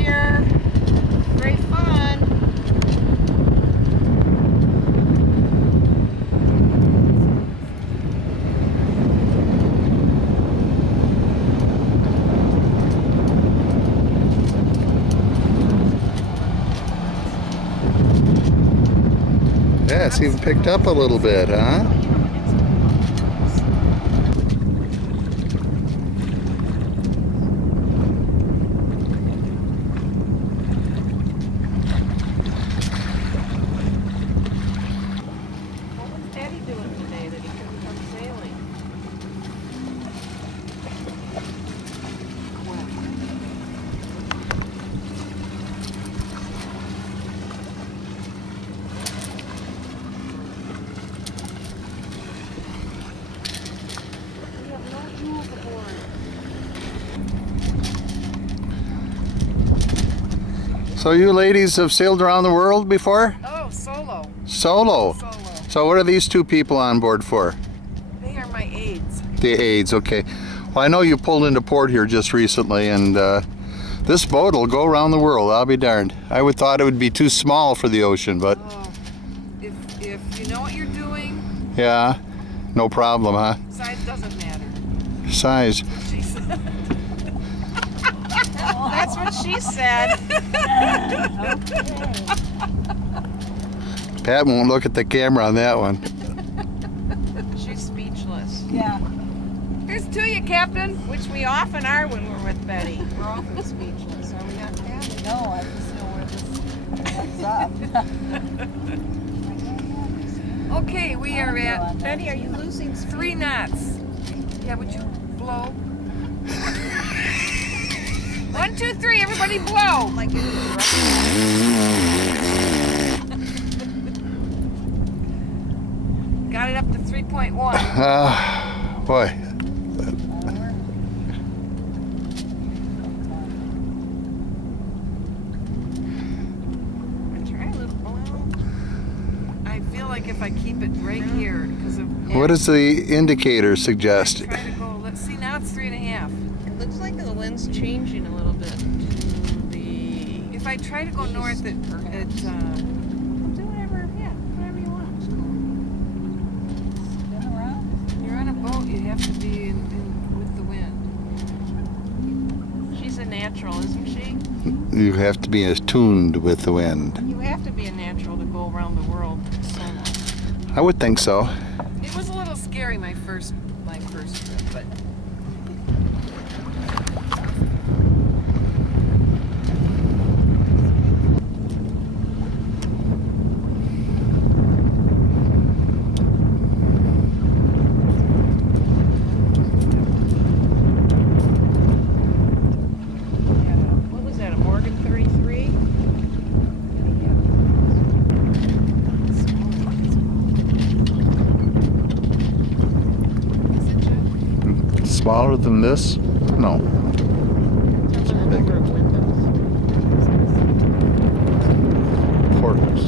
here. Great fun. Yeah, it's even picked up a little bit, huh? So you ladies have sailed around the world before? Oh, solo. Solo? Solo. So what are these two people on board for? They are my aides. The aides, okay. Well, I know you pulled into port here just recently, and this boat will go around the world, I'll be darned. I would thought it would be too small for the ocean, but... Oh, if you know what you're doing... Yeah, no problem, huh? Size doesn't matter. Size. That's what she said. Pat won't look at the camera on that one. She's speechless. Yeah. Here's to you, Captain, which we often are when we're with Betty. We're often speechless. Are we not, Pat? No, I just know where this up. Okay, we are at... Betty, are you losing 3 knots. Yeah, would you blow? 1, 2, 3, everybody blow! Like it is Got it up to 3.1. Boy. I feel like if I keep it right here, because of... What does the indicator suggest? Try to go, let's see, now it's 3.5. It looks like the wind's changing a little bit. If I try to go north, do whatever, yeah, whatever you want. spin around? You're on a boat, you have to be with the wind. She's a natural, isn't she? You have to be attuned with the wind. You have to be a natural to go around the world solo. I would think so. It was a little scary my first trip, but what was that, a Morgan 33? Smaller than this? No. Ports.